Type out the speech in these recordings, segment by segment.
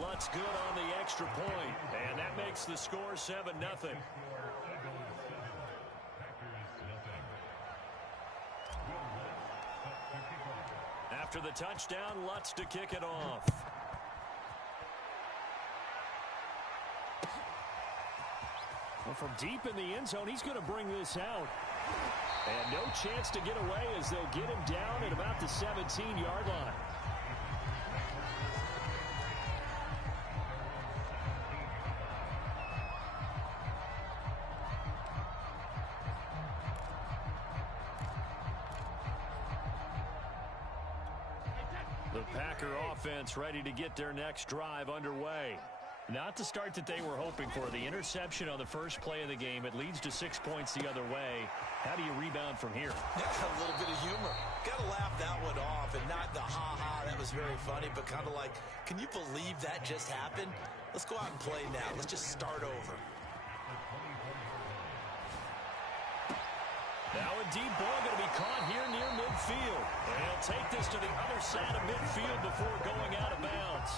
Lutz good on the extra point, and that makes the score 7-0. After the touchdown, Lutz to kick it off. Well, from deep in the end zone, he's going to bring this out. And no chance to get away as they'll get him down at about the 17-yard line. The Packer offense ready to get their next drive underway. Not the start that they were hoping for. The interception on the first play of the game. It leads to 6 points the other way. How do you rebound from here? A little bit of humor. Got to laugh that one off, and not the ha-ha, that was very funny, but kind of like, can you believe that just happened? Let's go out and play now. Let's just start over. Now a deep ball going to be caught here near midfield. And he'll take this to the other side of midfield before going out of bounds.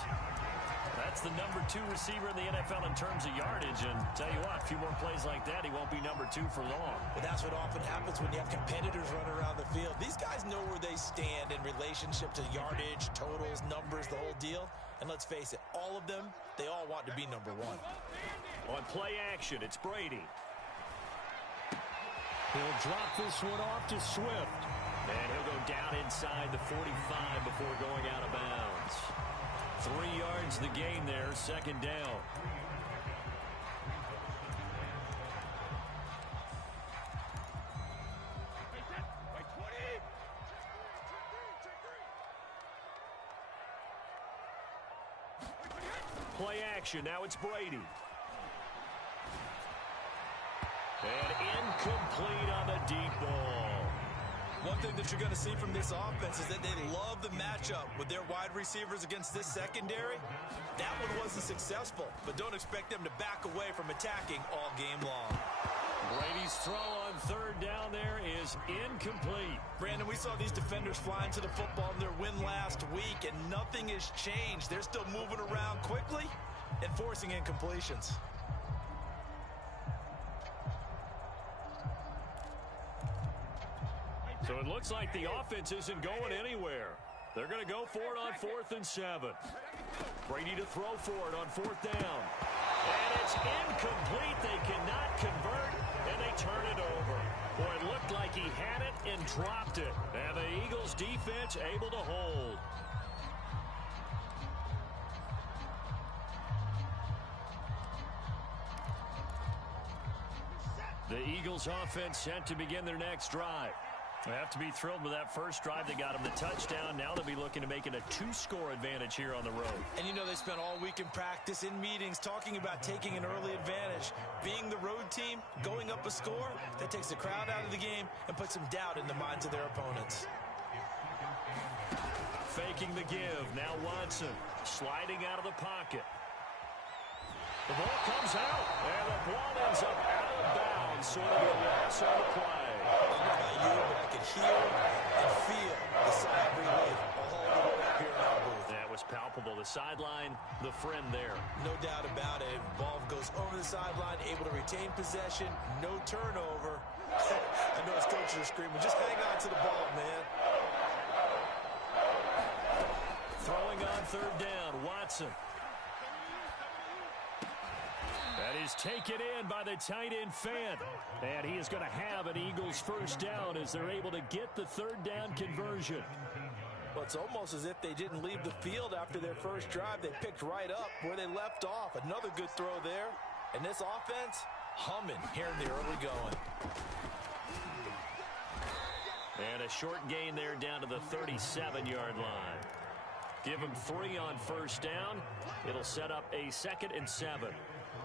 That's the number 2 receiver in the NFL in terms of yardage. And tell you what, a few more plays like that, he won't be number 2 for long. Well, that's what often happens when you have competitors running around the field. These guys know where they stand in relationship to yardage, totals, numbers, the whole deal. And let's face it, all of them, they all want to be number 1. On play action, it's Brady. He'll drop this one off to Swift. And he'll go down inside the 45 before going out of bounds. 3 yards the gain there, second down. Play action, now it's Brady. And incomplete on the deep ball. One thing that you're going to see from this offense is that they love the matchup with their wide receivers against this secondary. That one wasn't successful, but don't expect them to back away from attacking all game long. Brady's throw on third down there is incomplete. Brandon, we saw these defenders flying to the football in their win last week, and nothing has changed. They're still moving around quickly and forcing incompletions. So it looks like the offense isn't going anywhere. They're going to go for it on 4th and 7. Brady to throw for it on 4th down. And it's incomplete. They cannot convert, and they turn it over. Boy, it looked like he had it and dropped it. And the Eagles defense able to hold. The Eagles offense set to begin their next drive. They have to be thrilled with that first drive. They got him the touchdown. Now they'll be looking to make it a 2-score advantage here on the road. And you know they spent all week in practice, in meetings, talking about taking an early advantage. Being the road team, going up a score, that takes the crowd out of the game and puts some doubt in the minds of their opponents. Faking the give. Now Watson sliding out of the pocket. The ball comes out, and the ball ends up out of bounds, so it'll be a loss on the play. I don't know about you, but I can hear and feel the sigh of relief all the way up here in our booth. That was palpable. The sideline, the friend there. No doubt about it. Ball goes over the sideline, able to retain possession, no turnover. I know his coaches are screaming, just hang on to the ball, man. Throwing on third down, Watson. That is taken in by the tight end Fant. And he is going to have an Eagles first down as they're able to get the third down conversion. Well, it's almost as if they didn't leave the field after their first drive. They picked right up where they left off. Another good throw there. And this offense, humming here in the early going. And a short gain there down to the 37-yard line. Give them 3 on first down. It'll set up a 2nd and 7.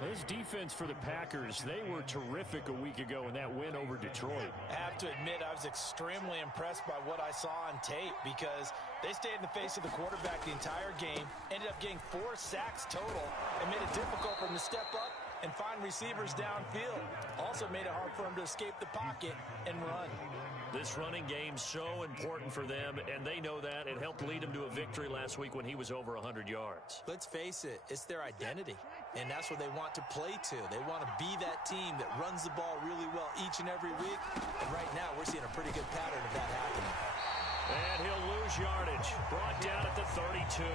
This defense for the Packers, they were terrific a week ago in that win over Detroit. I have to admit, I was extremely impressed by what I saw on tape because they stayed in the face of the quarterback the entire game, ended up getting 4 sacks total, and made it difficult for him to step up and find receivers downfield. Also made it hard for him to escape the pocket and run. This running game's so important for them, and they know that. It helped lead them to a victory last week when he was over 100 yards. Let's face it, it's their identity, and that's what they want to play to. They want to be that team that runs the ball really well each and every week, and right now we're seeing a pretty good pattern of that happening. And he'll lose yardage, brought down at the 32.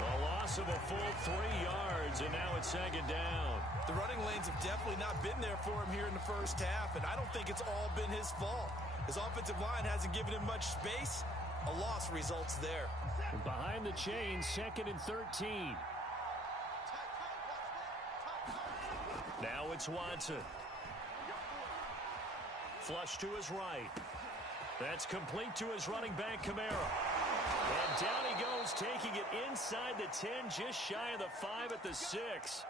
A loss of a full 3 yards, and now it's second down. The running lanes have definitely not been there for him here in the first half, and I don't think it's all been his fault. His offensive line hasn't given him much space. A loss results there. Behind the chain, second and 13. Now it's Watson. Flush to his right. That's complete to his running back, Kamara. And down he goes, taking it inside the 10, just shy of the 5 at the 6.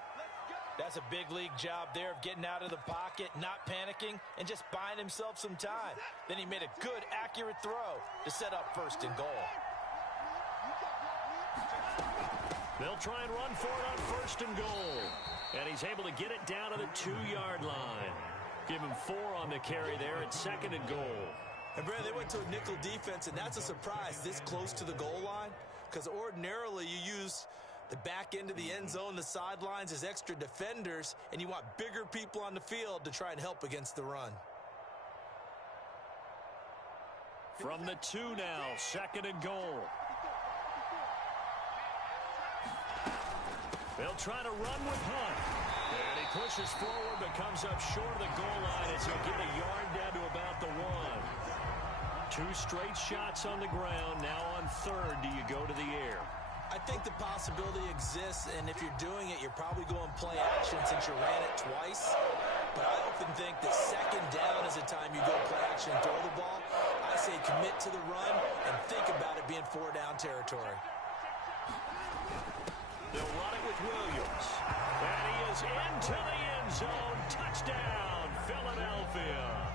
That's a big league job there of getting out of the pocket, not panicking, and just buying himself some time. Then he made a good, accurate throw to set up first and goal. They'll try and run for it on first and goal. And he's able to get it down to the 2-yard line. Give him 4 on the carry there at second and goal. And, Brad, they went to a nickel defense, and that's a surprise this close to the goal line, because ordinarily you use the back end of the end zone, the sidelines as extra defenders, and you want bigger people on the field to try and help against the run. From the 2 now, second and goal. They'll try to run with Hunt. And he pushes forward but comes up short of the goal line as he'll get a yard down to about the 1. 2 straight shots on the ground. Now on third, do you go to the air? I think the possibility exists, and if you're doing it, you're probably going play action since you ran it twice. But I often think that second down is the time you go play action and throw the ball. I say commit to the run and think about it being 4-down territory. They'll run it with Williams. And he is into the end zone. Touchdown, Philadelphia.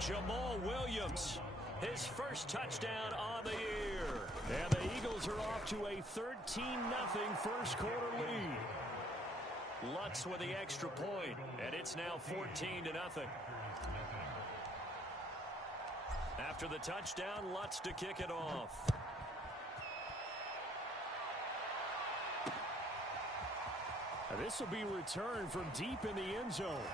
Jamal Williams, his first touchdown on the year. And the Eagles are off to a 13-0 first quarter lead. Lutz with the extra point, and it's now 14-0. After the touchdown, Lutz to kick it off. This will be returned from deep in the end zone.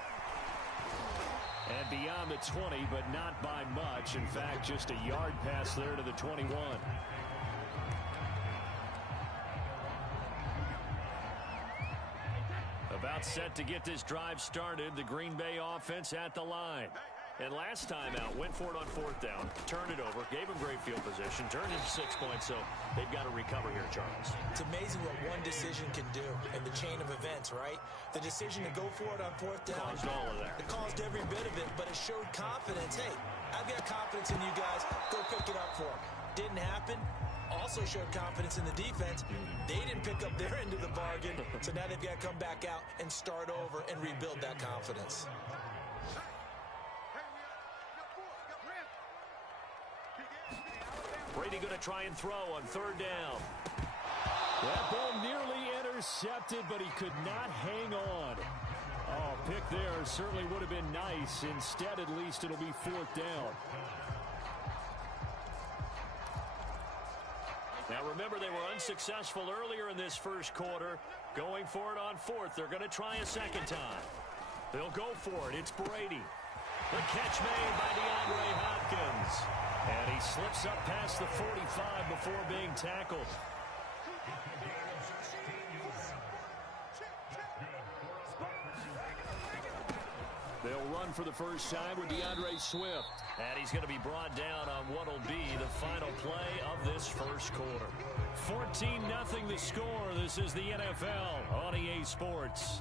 And beyond the 20, but not by much. In fact, just a yard pass there to the 21. About set to get this drive started. The Green Bay offense at the line. And last time out, went for it on fourth down, turned it over, gave him great field position, turned it to 6 points, so they've got to recover here, Charles. It's amazing what one decision can do in the chain of events, right? The decision to go for it on fourth down. Caused all of that. It caused every bit of it, but it showed confidence. Hey, I've got confidence in you guys. Go pick it up for them. Didn't happen. Also showed confidence in the defense. They didn't pick up their end of the bargain, so now they've got to come back out and start over and rebuild that confidence. Brady going to try and throw on third down. That ball nearly intercepted, but he could not hang on. Oh, pick there certainly would have been nice. Instead, at least, it'll be fourth down. Now, remember, they were unsuccessful earlier in this first quarter. Going for it on fourth. They're going to try a second time. They'll go for it. It's Brady. The catch made by DeAndre Hopkins. And he slips up past the 45 before being tackled. They'll run for the first time with DeAndre Swift. And he's going to be brought down on what will be the final play of this first quarter. 14-0 the score. This is the NFL on EA Sports.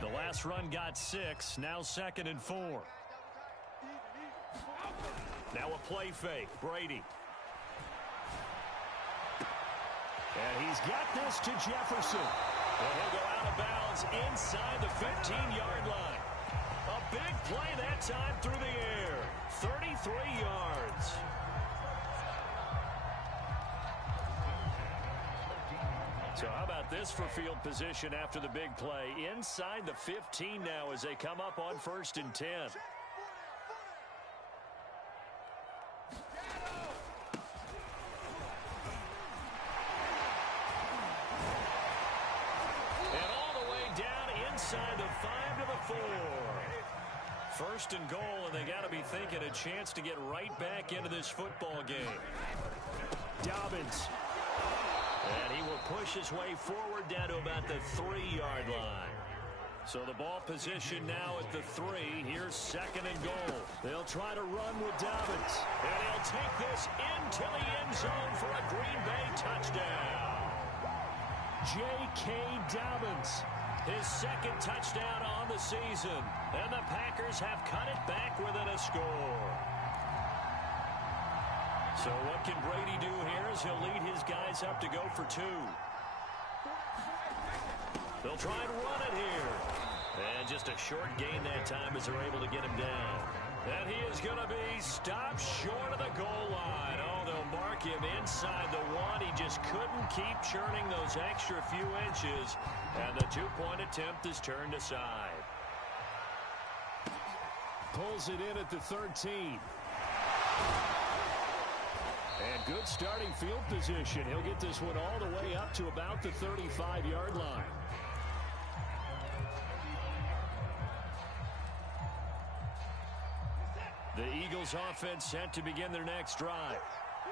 The last run got 6. Now second and 4. Now a play fake. Brady. And he's got this to Jefferson. And he'll go out of bounds inside the 15-yard line. A big play that time through the air. 33 yards. So how about this for field position after the big play. Inside the 15 now as they come up on 1st and 10. And all the way down inside the 5 to the 4. 1st and goal, and they got to be thinking a chance to get right back into this football game. Dobbins. And he will push his way forward down to about the 3-yard line. So the ball position now at the 3. Here's 2nd and goal. They'll try to run with Dobbins. And he'll take this into the end zone for a Green Bay touchdown. J.K. Dobbins. His 2nd touchdown on the season. And the Packers have cut it back within a score. So what can Brady do here as he'll lead his guys up to go for 2. They'll try and run it here. And just a short gain that time as they're able to get him down. And he is going to be stopped short of the goal line. Oh, they'll mark him inside the 1. He just couldn't keep churning those extra few inches. And the 2-point attempt is turned aside. Pulls it in at the 13. And good starting field position. He'll get this one all the way up to about the 35-yard line. The Eagles offense set to begin their next drive.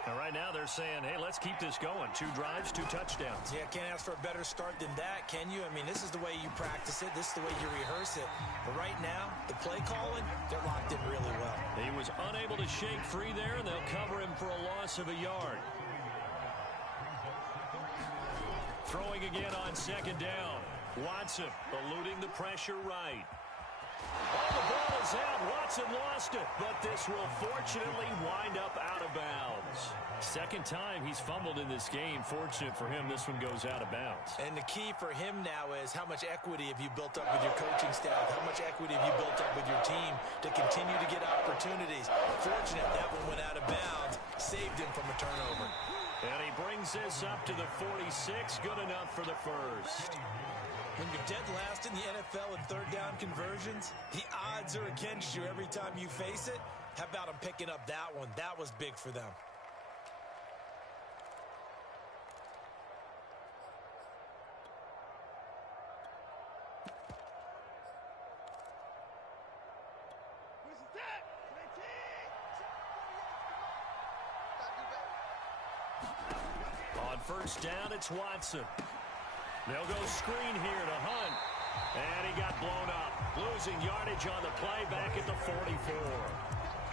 And right now they're saying, hey, let's keep this going. 2 drives, 2 touchdowns. Yeah, can't ask for a better start than that, can you? I mean, this is the way you practice it. This is the way you rehearse it. But right now, the play calling, they're locked in really well. He was unable to shake free there, and they'll cover him for a loss of a yard. Throwing again on 2nd down. Watson eluding the pressure right. Oh, the ball is out. Watson lost it, but this will fortunately wind up out of bounds. 2nd time he's fumbled in this game. Fortunate for him, this one goes out of bounds. And the key for him now is how much equity have you built up with your coaching staff? How much equity have you built up with your team to continue to get opportunities? Fortunate that one went out of bounds, saved him from a turnover. And he brings this up to the 46, good enough for the 1st. When you're dead last in the NFL in 3rd down conversions, the odds are against you every time you face it. How about them picking up that one? That was big for them. On 1st down, it's Watson. They'll go screen here to Hunt. And he got blown up. Losing yardage on the play back at the 44.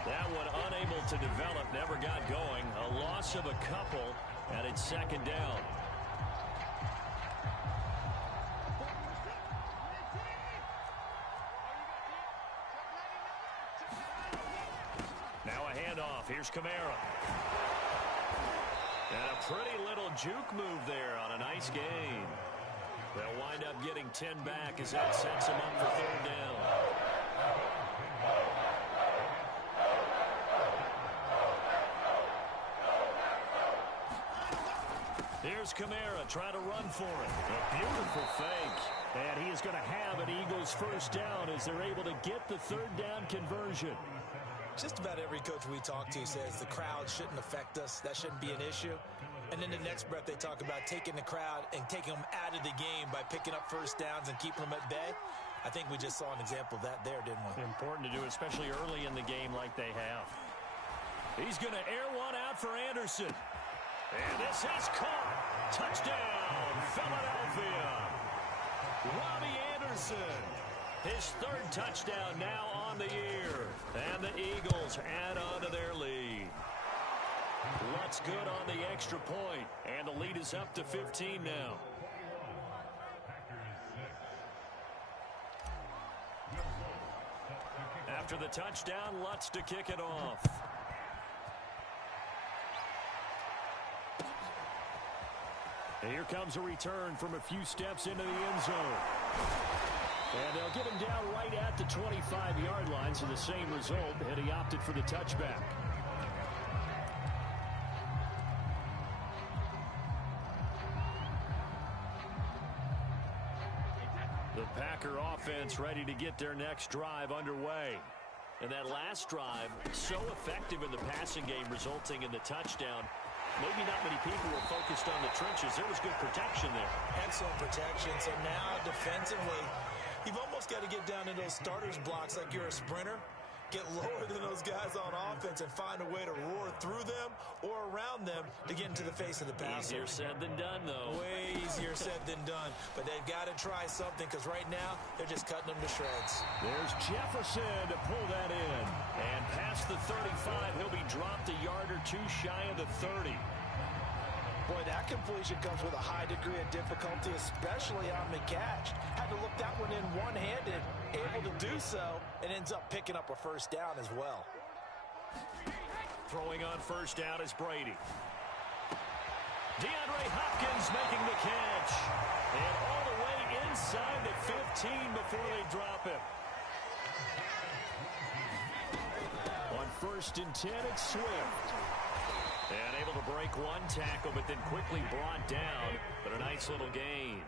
That one unable to develop, never got going. A loss of a couple, and it's 2nd down. Now a handoff. Here's Kamara. And a pretty little juke move there on a nice game. They'll wind up getting 10 back as that sets them up for 3rd down. Here's Kamara trying to run for it. A beautiful fake. And he is going to have an Eagles 1st down as they're able to get the 3rd down conversion. Just about every coach we talk to says the crowd shouldn't affect us. That shouldn't be an issue. And in the next breath, they talk about taking the crowd and taking them out of the game by picking up 1st downs and keeping them at bay. I think we just saw an example of that there, didn't we? Important to do, especially early in the game like they have. He's going to air one out for Anderson. And this is caught. Touchdown, Philadelphia. Robbie Anderson. His 3rd touchdown now on the year. And the Eagles add on to their lead. Lutz good on the extra point. And the lead is up to 15 now. After the touchdown, Lutz to kick it off. And here comes a return from a few steps into the end zone. And they'll get him down right at the 25-yard line, so the same result, and he opted for the touchback. Packer offense ready to get their next drive underway. And that last drive, so effective in the passing game, resulting in the touchdown. Maybe not many people were focused on the trenches. There was good protection there. Excellent protection. So now defensively, you've almost got to get down in those starters blocks like you're a sprinter. Get lower than those guys on offense and find a way to roar through them or around them to get into the face of the passer. Easier said than done, though. Way easier said than done. But they've got to try something because right now they're just cutting them to shreds. There's Jefferson to pull that in. And past the 35, he'll be dropped a yard or two shy of the 30. Boy, that completion comes with a high degree of difficulty, especially on the catch. Had to look that one in one-handed, able to do so, and ends up picking up a first down as well. Throwing on first down is Brady. DeAndre Hopkins making the catch. And all the way inside the 15 before they drop him. On 1st and 10, it's Swift. And able to break one tackle, but then quickly brought down. But a nice little gain.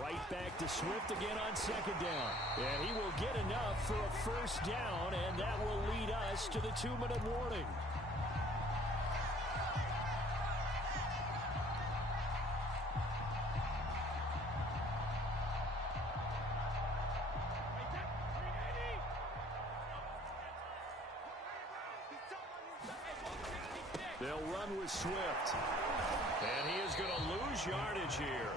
Right back to Swift again on 2nd down. And he will get enough for a first down, and that will lead us to the 2-minute warning. They'll run with Swift. And he is going to lose yardage here.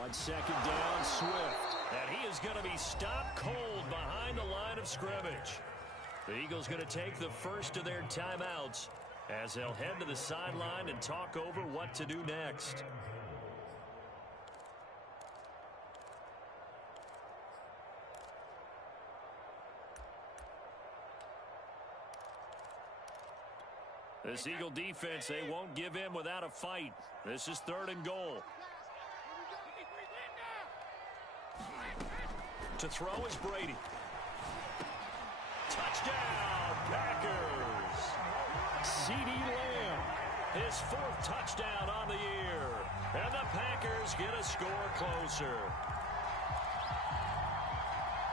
On 2nd down, Swift. And he is going to be stopped cold behind the line of scrimmage. The Eagles going to take the first of their timeouts as they'll head to the sideline and talk over what to do next. This Eagle defense, they won't give in without a fight. This is 3rd and goal. To throw is Brady. Touchdown, Packers. CeeDee Lamb, his 4th touchdown on the year. And the Packers get a score closer.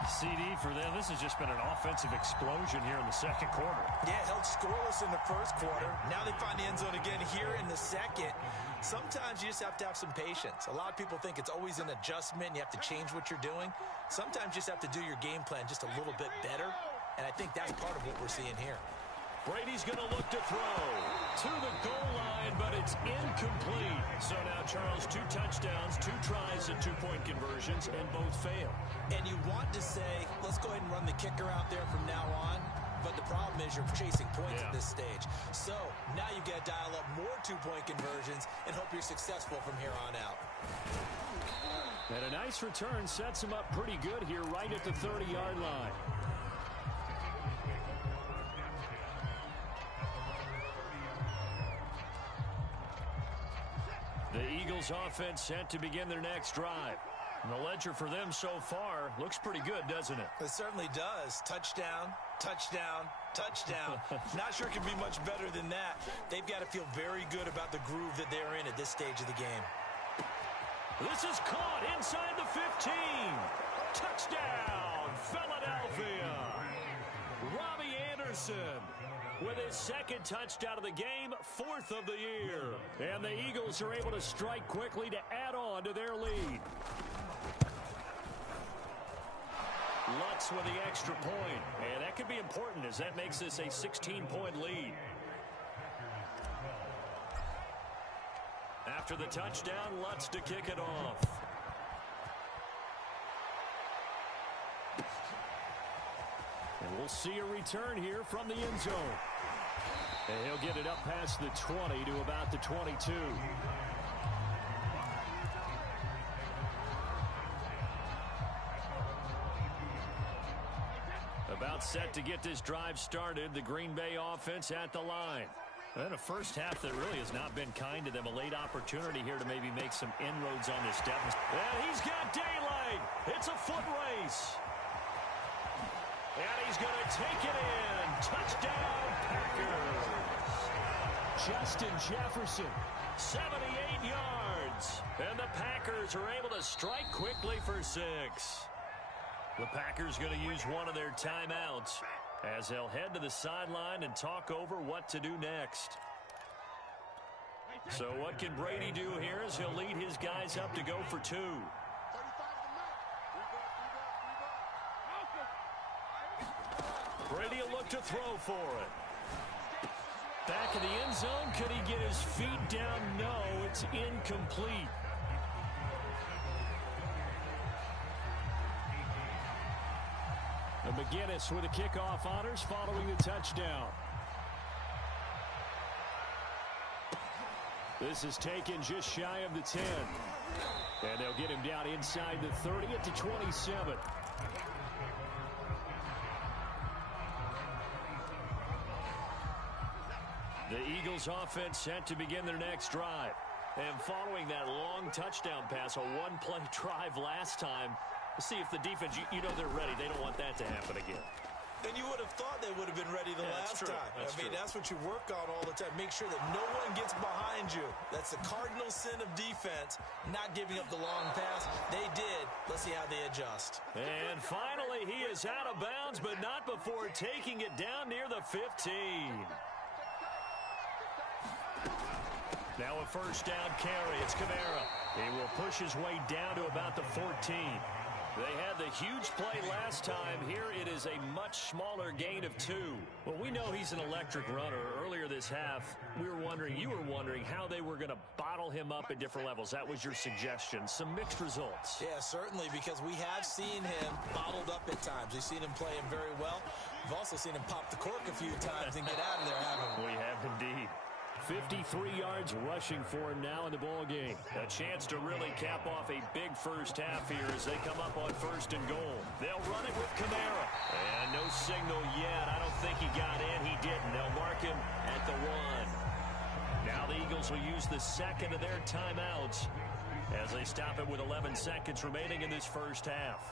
CD for them, this has just been an offensive explosion here in the 2nd quarter. Yeah, held scoreless in the 1st quarter. Now they find the end zone again here in the 2nd. Sometimes you just have to have some patience. A lot of people think it's always an adjustment. You have to change what you're doing. Sometimes you just have to do your game plan just a little bit better. And I think that's part of what we're seeing here. Brady's going to look to throw to the goal line, but it's incomplete. So now, Charles, 2 touchdowns, 2 tries at 2-point conversions, and both fail. And you want to say, let's go ahead and run the kicker out there from now on. But the problem is you're chasing points at this stage. So now you've got to dial up more 2-point conversions and hope you're successful from here on out. And a nice return sets him up pretty good here right at the 30-yard line. The Eagles offense set to begin their next drive. And the ledger for them so far looks pretty good, doesn't it? It certainly does. Touchdown, touchdown, touchdown. Not sure it can be much better than that. They've got to feel very good about the groove that they're in at this stage of the game. This is caught inside the 15. Touchdown, Philadelphia. Robbie Anderson with his 2nd touchdown of the game, 4th of the year. And the Eagles are able to strike quickly to add on to their lead. Lutz with the extra point. And that could be important as that makes this a 16-point lead. After the touchdown, Lutz to kick it off. And we'll see a return here from the end zone. And he'll get it up past the 20 to about the 22. About set to get this drive started. The Green Bay offense at the line. And a first half that really has not been kind to them. A late opportunity here to maybe make some inroads on this depth. And he's got daylight. It's a foot race. And he's going to take it in. Touchdown, Packers. Justin Jefferson. 78 yards. And the Packers are able to strike quickly for 6. The Packers going to use one of their timeouts as they'll head to the sideline and talk over what to do next. So what can Brady do here as he'll lead his guys up to go for 2. Brady will look to throw for it. Back in the end zone, could he get his feet down? No, it's incomplete. And McGinnis with the kickoff honors following the touchdown. This is taken just shy of the 10. And they'll get him down inside the 30 to 27. The Eagles offense set to begin their next drive. And following that long touchdown pass, a one-play drive last time, see if the defense, you know they're ready. They don't want that to happen again. And you would have thought they would have been ready the last time. That's what you work on all the time. Make sure that no one gets behind you. That's the cardinal sin of defense, not giving up the long pass. They did. Let's see how they adjust. And finally, he is out of bounds, but not before taking it down near the 15. Now a first down carry. It's Kamara. He will push his way down to about the 14. They had the huge play last time. Here it is a much smaller gain of 2. Well, we know he's an electric runner. Earlier this half, you were wondering how they were going to bottle him up at different levels. That was your suggestion. Some mixed results. Yeah, certainly, because we have seen him bottled up at times. We've seen him playing very well. We've also seen him pop the cork a few times and get out of there, haven't we? We have indeed. 53 yards rushing for him now in the ball game. A chance to really cap off a big first half here as they come up on 1st and goal. They'll run it with Kamara. And no signal yet. I don't think he got in. He didn't. They'll mark him at the 1. Now the Eagles will use the second of their timeouts as they stop it with 11 seconds remaining in this first half.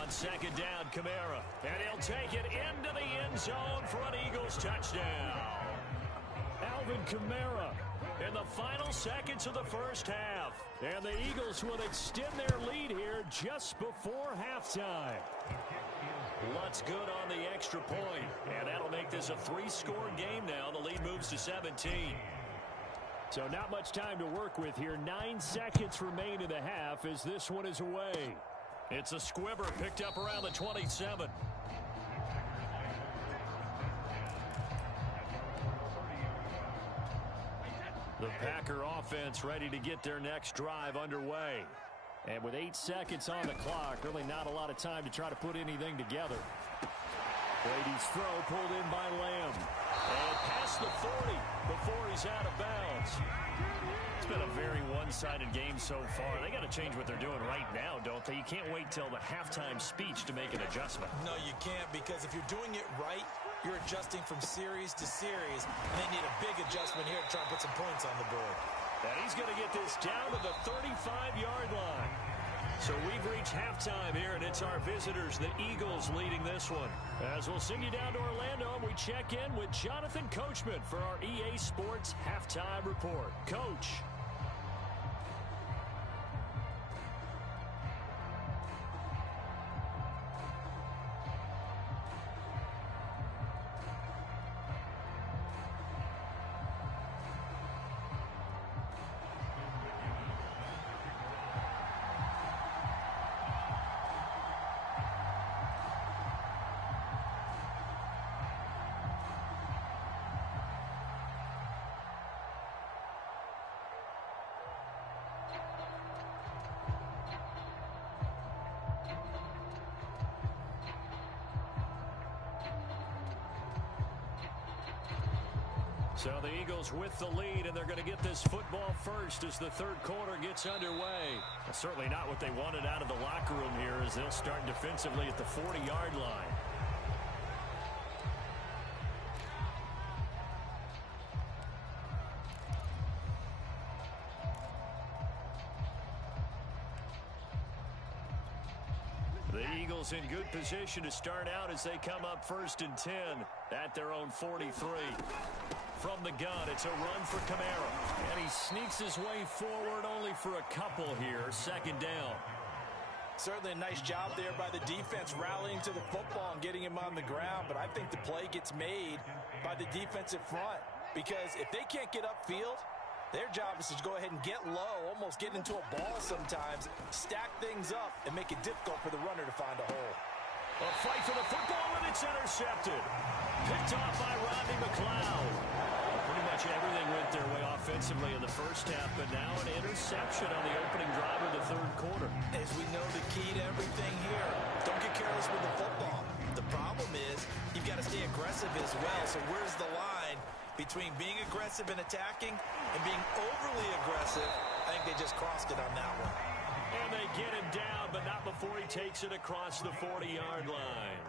On second down, Kamara. And he'll take it into the end zone for an Eagles touchdown. Alvin Kamara In the final seconds of the first half. And the Eagles will extend their lead here just before halftime. What's good on the extra point. And that'll make this a 3-score game now. The lead moves to 17. So not much time to work with here. 9 seconds remain in the half as this one is away. It's a squibber picked up around the 27. The Packer offense ready to get their next drive underway. And with 8 seconds on the clock, really not a lot of time to try to put anything together. Brady's throw pulled in by Lamb. And past the 40 before he's out of bounds. It's been a very one-sided game so far. They got to change what they're doing right now, don't they? You can't wait till the halftime speech to make an adjustment. No, you can't, because if you're doing it right, you're adjusting from series to series, and they need a big adjustment here to try and put some points on the board. And he's going to get this down to the 35-yard line. So we've reached halftime here, and it's our visitors, the Eagles, leading this one. As we'll send you down to Orlando, and we check in with Jonathan Coachman for our EA Sports Halftime Report. Coach. So the Eagles with the lead, and they're going to get this football first as the third quarter gets underway. Certainly not what they wanted out of the locker room here as they'll start defensively at the 40-yard line. The Eagles in good position to start out as they come up 1st and 10 at their own 43. From the gun, it's a run for Kamara. And he sneaks his way forward only for a couple here. 2nd down. Certainly a nice job there by the defense rallying to the football and getting him on the ground. But I think the play gets made by the defensive front. Because if they can't get upfield, their job is to go ahead and get low, almost get into a ball sometimes, stack things up, and make it difficult for the runner to find a hole. A fight for the football, and it's intercepted. Picked off by Rodney McLeod. Pretty much everything went their way offensively in the first half, but now an interception on the opening drive of the third quarter. As we know, the key to everything here, don't get careless with the football. The problem is you've got to stay aggressive as well, so where's the line between being aggressive and attacking and being overly aggressive? I think they just crossed it on that one. And they get him down, but not before he takes it across the 40-yard line.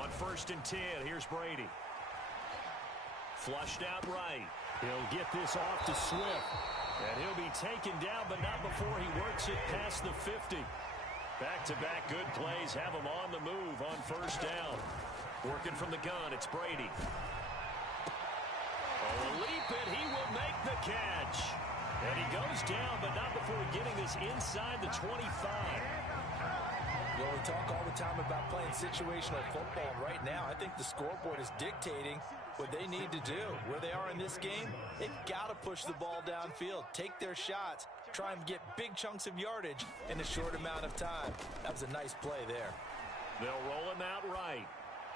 On 1st and 10, here's Brady. Flushed out right. He'll get this off to Swift. And he'll be taken down, but not before he works it past the 50. Back-to-back good plays have him on the move on 1st down. Working from the gun, it's Brady. Oh, a leap, and he will make the catch. And he goes down, but not before getting this inside the 25. Well, we talk all the time about playing situational football. Right now, I think the scoreboard is dictating what they need to do. Where they are in this game, they've got to push the ball downfield, take their shots, try and get big chunks of yardage in a short amount of time. That was a nice play there. They'll roll him out right.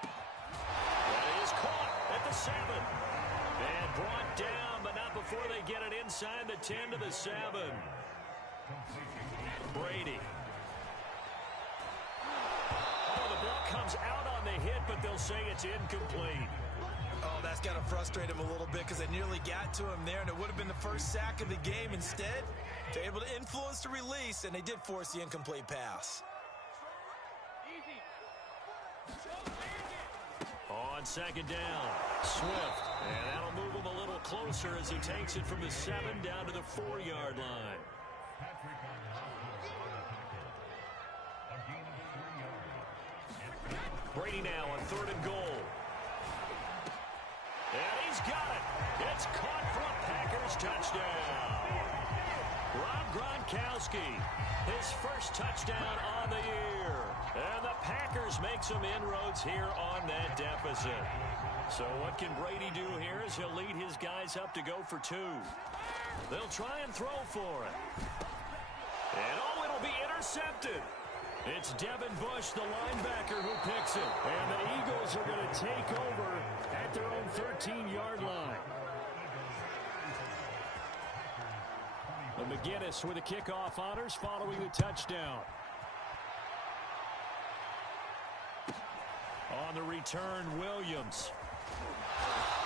That is caught at the 7. And brought down, but not before they get it inside the 10 to the 7. Brady. Oh, the ball comes out on the hit, but they'll say it's incomplete. Oh, that's got to frustrate him a little bit because they nearly got to him there, and it would have been the first sack of the game. Instead, they're able to influence the release, and they did force the incomplete pass. On 2nd down, Swift. And that'll move him a little closer as he takes it from the 7 down to the 4-yard line. Brady now on 3rd and goal. And he's got it. It's caught for a Packers touchdown. Rob Gronkowski, his first touchdown on the year. And the Packers make some inroads here on that deficit. So what can Brady do here is he'll lead his guys up to go for 2. They'll try and throw for it. And oh, it'll be intercepted. It's Devin Bush, the linebacker, who picks it. And the Eagles are going to take over at their own 13-yard line. And McGinnis with the kickoff honors following the touchdown. On the return, Williams.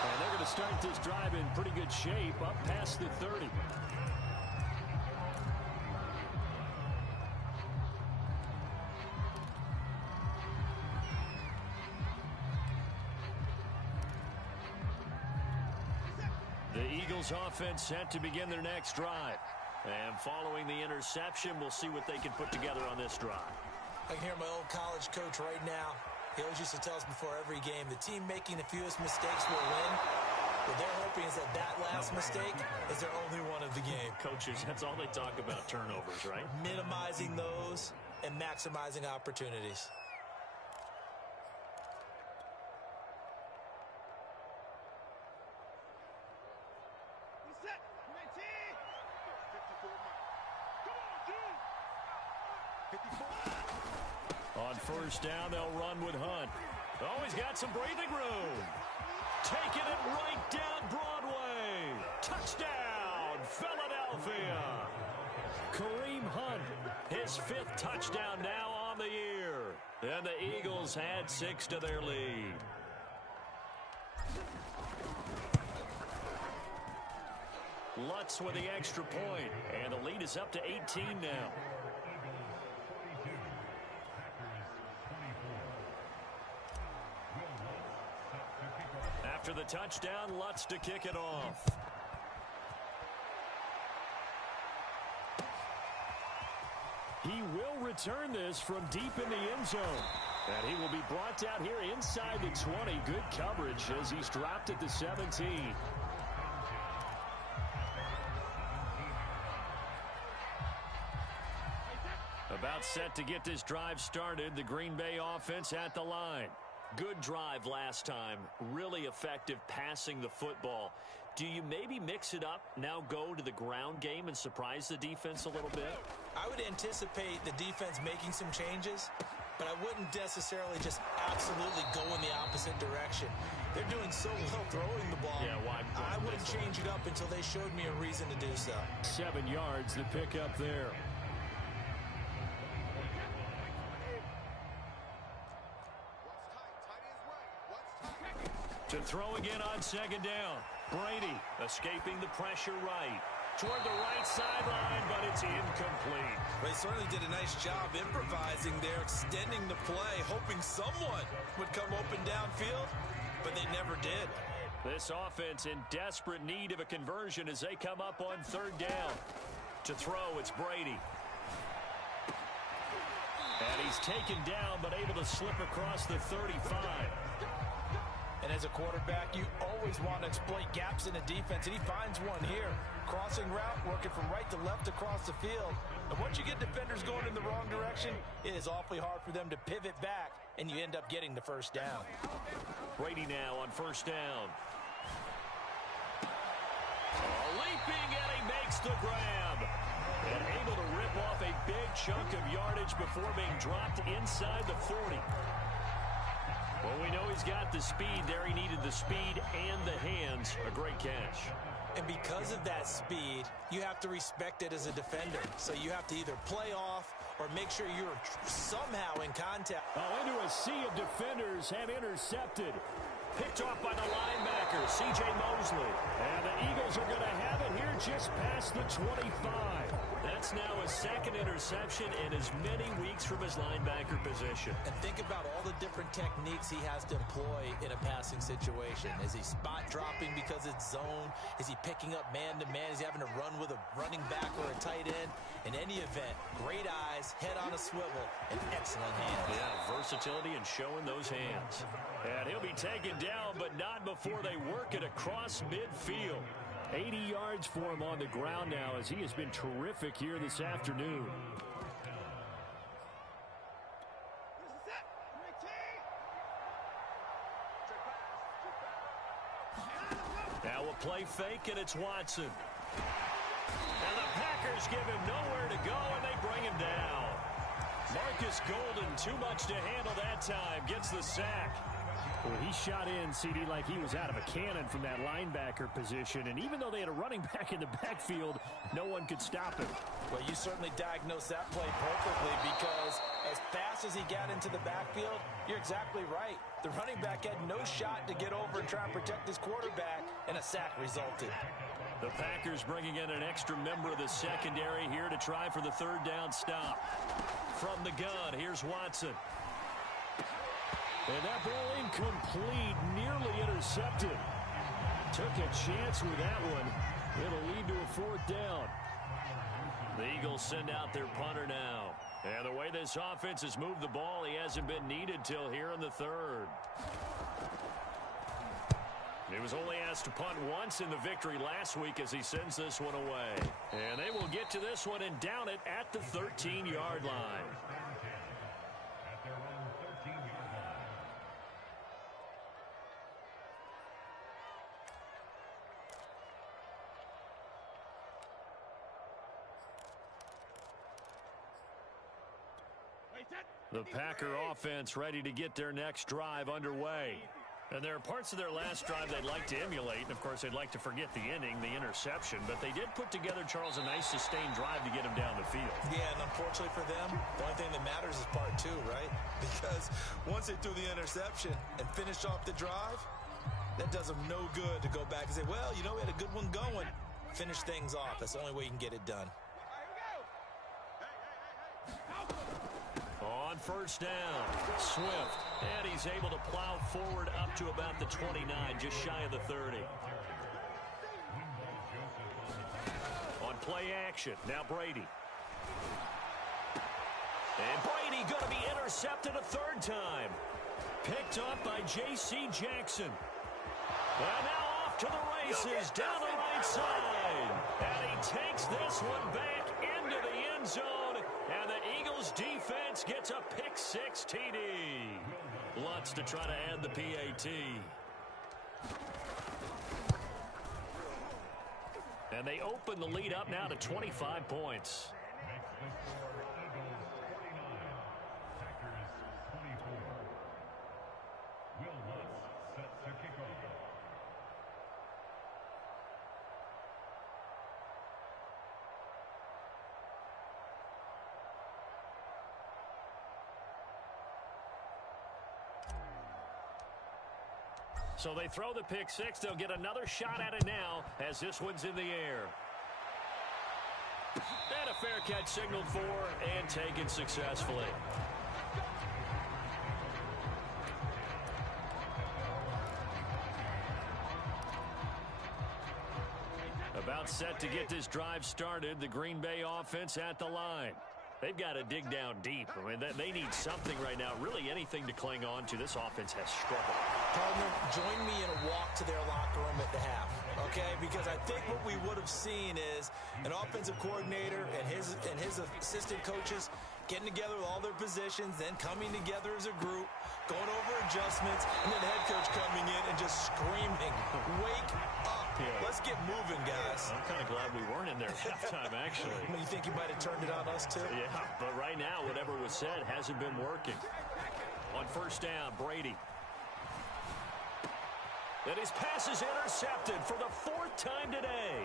And they're going to start this drive in pretty good shape up past the 30. The Eagles offense set to begin their next drive. And following the interception, we'll see what they can put together on this drive. I can hear my old college coach right now. He always used to tell us before every game, the team making the fewest mistakes will win. What they're hoping is that last mistake is their only one of the game. Coaches, that's all they talk about, turnovers, right? Minimizing those and maximizing opportunities. On 1st down, they'll run with Hunt. Oh, he's got some breathing room. Taking it right down Broadway. Touchdown, Philadelphia. Kareem Hunt, his 5th touchdown now on the year. And the Eagles add 6 to their lead. Lutz with the extra point, and the lead is up to 18 now. After the touchdown, Lutz to kick it off. He will return this from deep in the end zone. And he will be brought down here inside the 20. Good coverage as he's dropped at the 17. About set to get this drive started. The Green Bay offense at the line. Good drive last time. Really effective passing the football. Do you maybe mix it up, now go to the ground game and surprise the defense a little bit? I would anticipate the defense making some changes, but I wouldn't necessarily just absolutely go in the opposite direction. They're doing so well throwing the ball. Yeah, why I wouldn't change it up until they showed me a reason to do so. 7 yards to pick up there. To throw again on second down. Brady escaping the pressure right. Toward the right sideline, but it's incomplete. They certainly did a nice job improvising there, extending the play, hoping someone would come open downfield, but they never did. This offense in desperate need of a conversion as they come up on third down. To throw, it's Brady. And he's taken down, but able to slip across the 35. And as a quarterback, you always want to exploit gaps in the defense, and he finds one here. Crossing route, working from right to left across the field. And once you get defenders going in the wrong direction, it is awfully hard for them to pivot back, and you end up getting the first down. Brady now on first down. Leaping, and he makes the grab. And able to rip off a big chunk of yardage before being dropped inside the 40. Well, we know he's got the speed there. He needed the speed and the hands. A great catch. And because of that speed, you have to respect it as a defender. So you have to either play off or make sure you're somehow in contact. Oh, into a sea of defenders have intercepted. Picked off by the linebacker, C.J. Mosley. And the Eagles are going to have it here just past the 25. That's now his second interception in as many weeks from his linebacker position. And think about all the different techniques he has to employ in a passing situation. Is he spot dropping because it's zone? Is he picking up man-to-man? Is he having to run with a running back or a tight end? In any event, great eyes, head on a swivel, and excellent hands. Yeah, versatility and showing those hands. And he'll be taken down, but not before they work it across midfield. 80 yards for him on the ground now as he has been terrific here this afternoon. Now a play fake, and it's Watson. And the Packers give him nowhere to go, and they bring him down. Marcus Golden, too much to handle that time, gets the sack. Well, he shot in, CD, like he was out of a cannon from that linebacker position. And even though they had a running back in the backfield, no one could stop him. Well, you certainly diagnosed that play perfectly because as fast as he got into the backfield, you're exactly right. The running back had no shot to get over and try and protect his quarterback, and a sack resulted. The Packers bringing in an extra member of the secondary here to try for the third down stop. From the gun, here's Watson. And that ball incomplete, nearly intercepted. Took a chance with that one. It'll lead to a fourth down. The Eagles send out their punter now. And the way this offense has moved the ball, he hasn't been needed till here in the third. He was only asked to punt once in the victory last week as he sends this one away. And they will get to this one and down it at the 13-yard line. The Packer offense ready to get their next drive underway. And there are parts of their last drive they'd like to emulate. And, of course, they'd like to forget the inning, the interception. But they did put together, Charles, a nice sustained drive to get him down the field. Yeah, and unfortunately for them, the only thing that matters is part two, right? Because once they threw the interception and finished off the drive, that does them no good to go back and say, well, you know, we had a good one going. Finish things off. That's the only way you can get it done. On first down, Swift, and he's able to plow forward up to about the 29, just shy of the 30. On play action, now Brady. And Brady going to be intercepted a third time. Picked up by J.C. Jackson. And now off to the races, down the right side. And he takes this one back into the end zone. And the Eagles defense gets a pick-6 TD. Lutz to try to add the PAT. And they open the lead up now to 25 points. So they throw the pick-6. They'll get another shot at it now as this one's in the air. And a fair catch signaled for and taken successfully. About set to get this drive started. The Green Bay offense at the line. They've got to dig down deep. I mean, they need something right now, really anything to cling on to. This offense has struggled. Partner, join me in a walk to their locker room at the half, okay? Because I think what we would have seen is an offensive coordinator and his assistant coaches getting together with all their positions, then coming together as a group, going over adjustments, and then the head coach coming in and just screaming, wake up. Yeah. Let's get moving, guys. I'm kind of glad we weren't in there at halftime, actually. You think you might have turned it on us, too? Yeah, but right now, whatever was said hasn't been working. On first down, Brady. And his pass is intercepted for the fourth time today.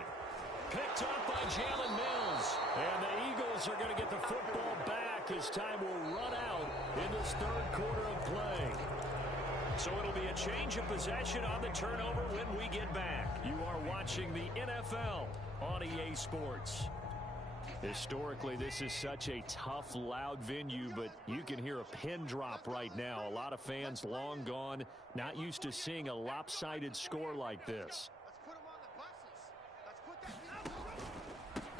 Picked up by Jalen Mills. And the Eagles are going to get the football back as time will run out in this third quarter of play. So it'll be a change of possession on the turnover when we get back. You are watching the NFL on EA Sports. Historically, this is such a tough, loud venue, but you can hear a pin drop right now. A lot of fans long gone, not used to seeing a lopsided score like this.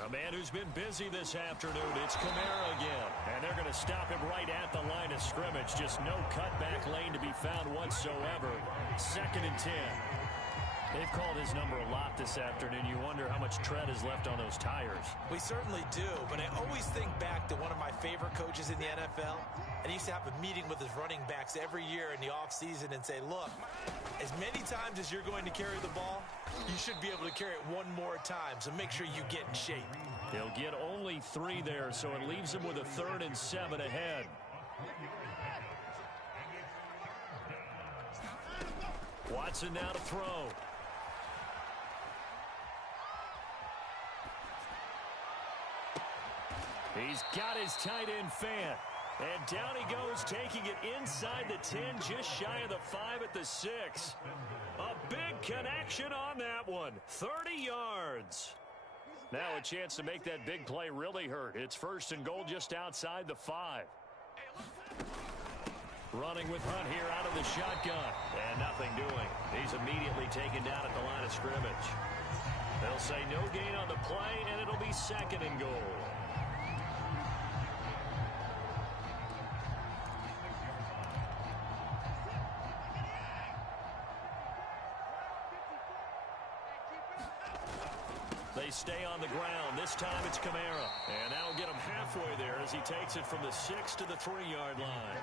A man who's been busy this afternoon, it's Kamara again. And they're going to stop him right at the line of scrimmage. Just no cutback lane to be found whatsoever. 2nd and 10. They've called his number a lot this afternoon. You wonder how much tread is left on those tires. We certainly do, but I always think back to one of my favorite coaches in the NFL. And he used to have a meeting with his running backs every year in the offseason and say, look, as many times as you're going to carry the ball, you should be able to carry it one more time, so make sure you get in shape. He'll get only 3 there, so it leaves him with a 3rd and 7 ahead. Watson now to throw. He's got his tight end fan. And down he goes, taking it inside the 10, just shy of the 5 at the 6. A big connection on that one. 30 yards. Now a chance to make that big play really hurt. It's 1st and goal just outside the 5. Running with Hunt here out of the shotgun. And nothing doing. He's immediately taken down at the line of scrimmage. They'll say no gain on the play, and it'll be 2nd and goal. They stay on the ground. This time it's Kamara. And that'll get him halfway there as he takes it from the 6 to the 3-yard line.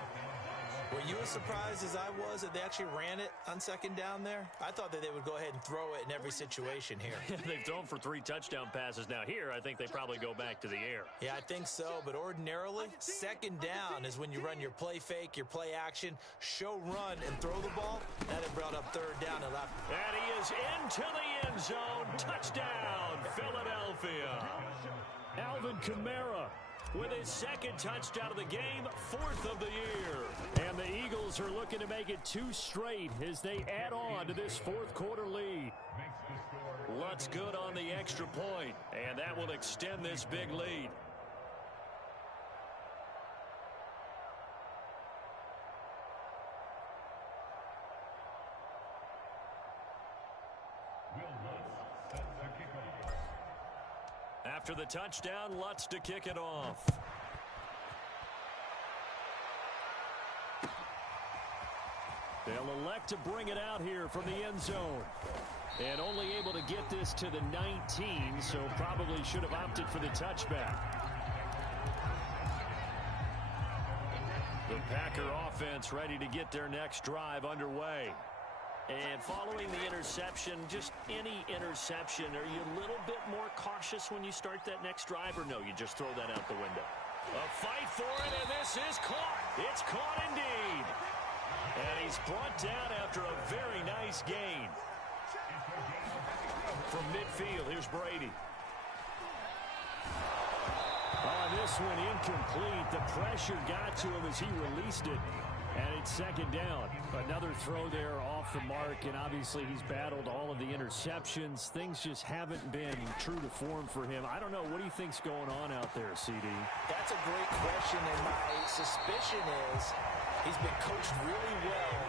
Were you as surprised as I was that they actually ran it on 2nd down there? I thought that they would go ahead and throw it in every situation here. They've thrown for 3 touchdown passes. Now here, I think they probably go back to the air. Yeah, I think so. But ordinarily, 2nd down is when you run your play fake, your play action, show run, and throw the ball. That had brought up 3rd down and left. And he is into the end zone. Touchdown, Philadelphia. Alvin Kamara with his second touchdown of the game, 4th of the year. And the Eagles are looking to make it 2 straight as they add on to this 4th quarter lead. Lutz good on the extra point, and that will extend this big lead. After the touchdown, Lutz to kick it off. They'll elect to bring it out here from the end zone. And only able to get this to the 19, so probably should have opted for the touchback. The Packer offense ready to get their next drive underway. And following the interception, just any interception, are you a little bit more cautious when you start that next drive, or no, you just throw that out the window? A fight for it, and this is caught. It's caught indeed. And he's brought down after a very nice gain. From midfield, here's Brady. This one incomplete. The pressure got to him as he released it. And it's second down. Another throw there off the mark, and obviously he's battled all of the interceptions. Things just haven't been true to form for him. I don't know. What do you think's going on out there, CD? That's a great question, and my suspicion is he's been coached really well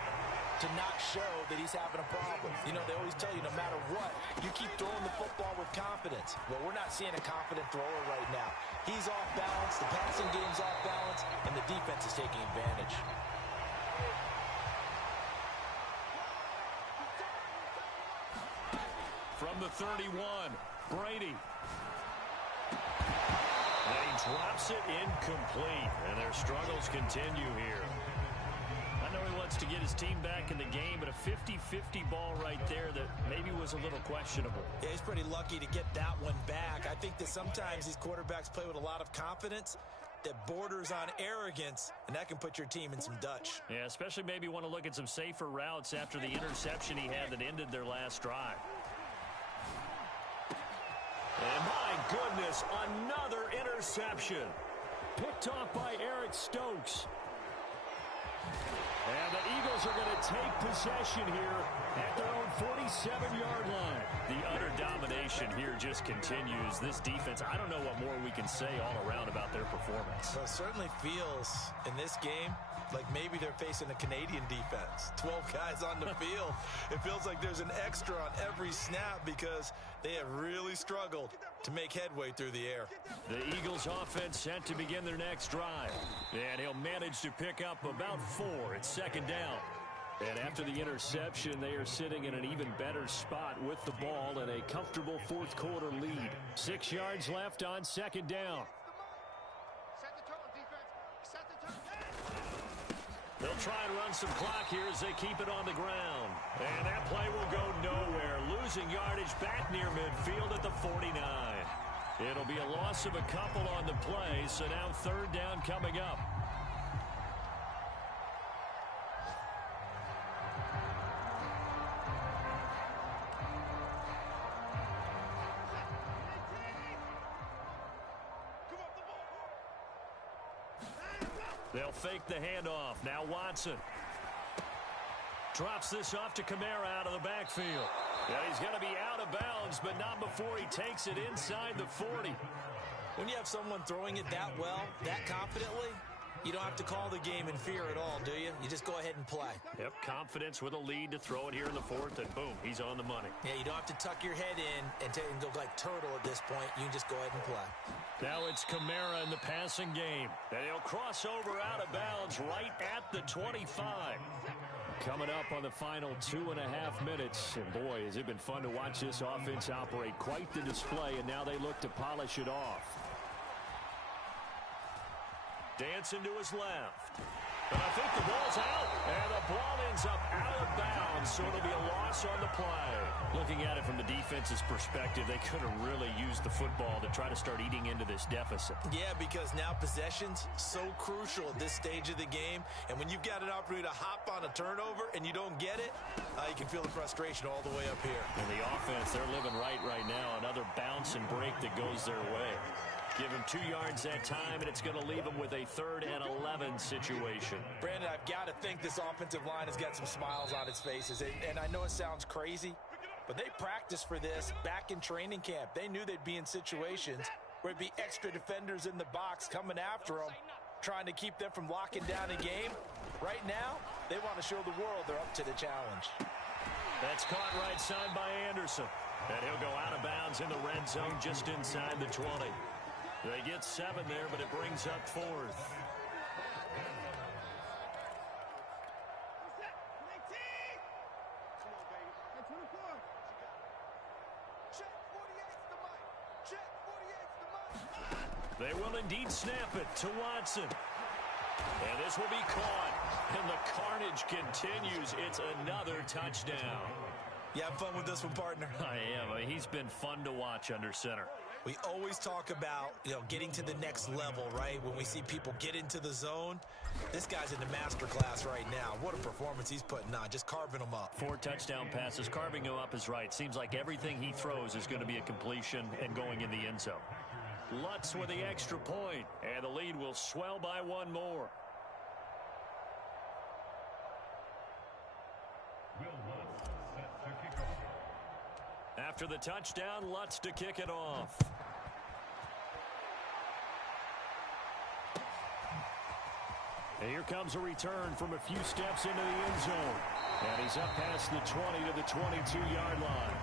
to not show that he's having a problem. You know, they always tell you no matter what, you keep throwing the football with confidence. Well, we're not seeing a confident thrower right now. He's off balance, the passing game's off balance, and the defense is taking advantage. From the 31, Brady. And he drops it incomplete, and their struggles continue here. I know he wants to get his team back in the game, but a 50-50 ball right there that maybe was a little questionable. Yeah, he's pretty lucky to get that one back. I think that sometimes these quarterbacks play with a lot of confidence that borders on arrogance, and that can put your team in some Dutch. Yeah, especially maybe want to look at some safer routes after the interception he had that ended their last drive. And my goodness, another interception. Picked off by Eric Stokes. And the Eagles are going to take possession here at their own 47-yard line. The utter domination here just continues. This defense, I don't know what more we can say all around about their performance. Well, it certainly feels in this game like maybe they're facing a Canadian defense. 12 guys on the field. It feels like there's an extra on every snap because they have really struggled to make headway through the air. The Eagles offense set to begin their next drive. And he'll manage to pick up about 4. It's second down. And after the interception, they are sitting in an even better spot with the ball and a comfortable fourth quarter lead. 6 yards left on second down. They'll try and run some clock here as they keep it on the ground. And that play will go nowhere. Losing yardage back near midfield at the 49. It'll be a loss of a couple on the play, so now third down coming up. They'll fake the handoff. Now Watson. Drops this off to Kamara out of the backfield. Yeah, he's going to be out of bounds, but not before he takes it inside the 40. When you have someone throwing it that well, that confidently, you don't have to call the game in fear at all, do you? You just go ahead and play. Yep, confidence with a lead to throw it here in the fourth, and boom, he's on the money. Yeah, you don't have to tuck your head in and go like turtle at this point. You can just go ahead and play. Now it's Kamara in the passing game. And he'll cross over out of bounds right at the 25. Coming up on the final 2.5 minutes. And boy, has it been fun to watch this offense operate. Quite the display, and now they look to polish it off. Dancing to his left. And I think the ball's out. And the ball ends up out of bounds, so it'll be a loss on the play. Looking at it from the defense's perspective, they could have really used the football to try to start eating into this deficit. Yeah, because now possession's so crucial at this stage of the game. And when you've got an opportunity to hop on a turnover and you don't get it, you can feel the frustration all the way up here. And the offense, they're living right now. Another bounce and break that goes their way. Give him 2 yards that time, and it's going to leave him with a 3rd and 11 situation. Brandon, I've got to think this offensive line has got some smiles on its faces. And I know it sounds crazy, but they practiced for this back in training camp. They knew they'd be in situations where it'd be extra defenders in the box coming after them, trying to keep them from locking down a game. Right now, they want to show the world they're up to the challenge. That's caught right side by Anderson. And he'll go out of bounds in the red zone just inside the 20. They get 7 there, but it brings up 4th. They will indeed snap it to Watson. And this will be caught. And the carnage continues. It's another touchdown. You have fun with this one, partner? I am. He's been fun to watch under center. We always talk about, getting to the next level, right? When we see people get into the zone, this guy's in the master class right now. What a performance he's putting on, just carving them up. 4 touchdown passes. Carving him up is right. Seems like everything he throws is going to be a completion and going in the end zone. Lutz with the extra point, and the lead will swell by 1 more. After the touchdown, Lutz to kick it off. And here comes a return from a few steps into the end zone. And he's up past the 20 to the 22-yard line.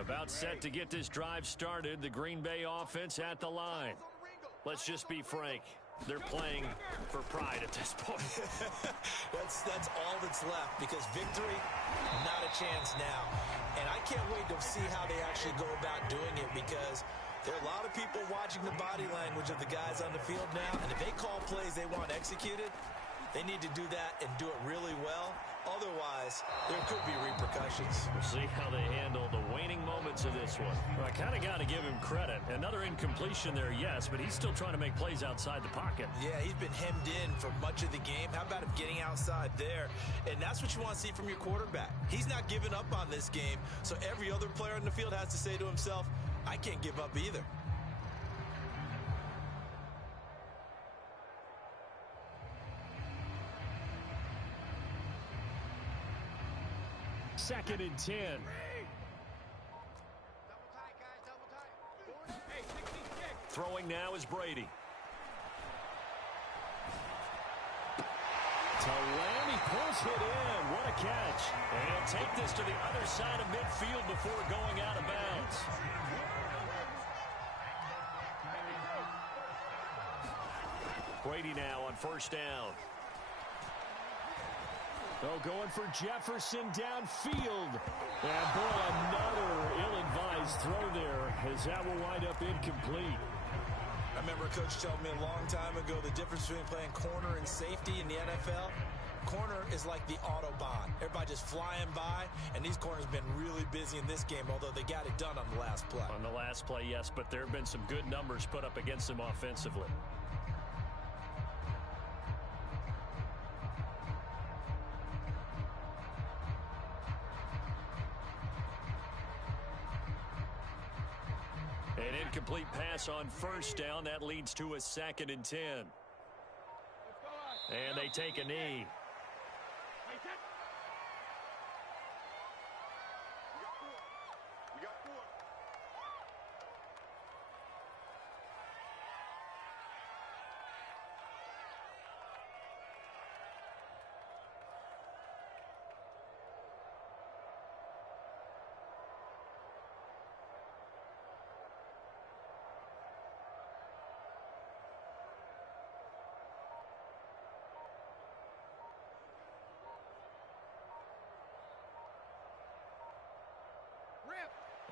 About set to get this drive started. The Green Bay offense at the line. Let's just be frank. They're playing for pride at this point. That's all that's left, because victory, not a chance now. And I can't wait to see how they actually go about doing it, because there are a lot of people watching the body language of the guys on the field now. And if they call plays they want executed, they need to do that and do it really well. Otherwise, there could be repercussions. We'll see how they handle the waning moments of this one. Well, I kind of got to give him credit. Another incompletion there, yes, but he's still trying to make plays outside the pocket. Yeah, he's been hemmed in for much of the game. How about him getting outside there? And that's what you want to see from your quarterback. He's not giving up on this game, so every other player on the field has to say to himself, I can't give up either. Second and 10. Throwing now is Brady. To Lamb, he pulls it in. What a catch. And he'll take this to the other side of midfield before going out of bounds. Brady now on first down. Oh, going for Jefferson downfield. And boy, another ill-advised throw there, as that will wind up incomplete. I remember a coach telling me a long time ago the difference between playing corner and safety in the NFL. Corner is like the Autobahn. Everybody just flying by, and these corners have been really busy in this game, although they got it done on the last play. On the last play, yes, but there have been some good numbers put up against them offensively. An incomplete pass on first down. That leads to a 2nd and 10. And they take a knee.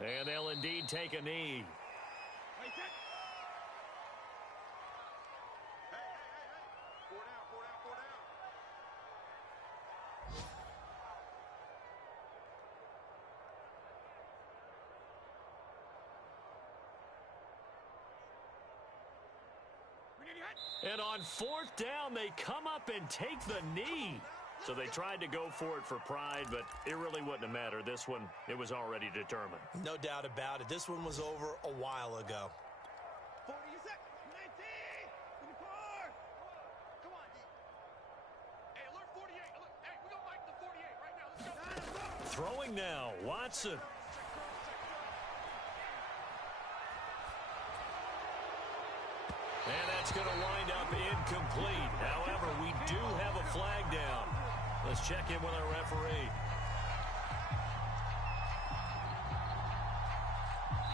And they'll indeed take a knee. And on fourth down, they come up and take the knee. So they tried to go for it for pride, but it really wouldn't have mattered. This one, it was already determined. No doubt about it. This one was over a while ago. 40 seconds. 19. 24. Come on, D. Hey, alert 48. Alert. Hey, we're going to fight the 48 right now. Let's go. Throwing now, Watson. And that's going to wind up incomplete. However, we do have a flag down. Let's check in with our referee.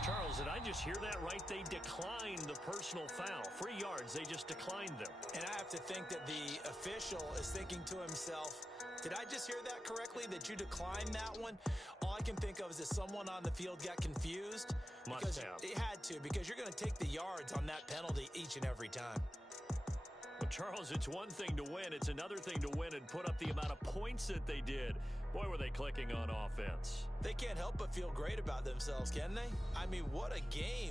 Charles, did I just hear that right? They declined the personal foul. 3 yards, they just declined them. And I have to think that the official is thinking to himself, did I just hear that correctly, that you declined that one? All I can think of is that someone on the field got confused. Must have. It had to, because you're going to take the yards on that penalty each and every time. Well, Charles, it's one thing to win. It's another thing to win and put up the amount of points that they did. Boy, were they clicking on offense. They can't help but feel great about themselves, can they? I mean, what a game.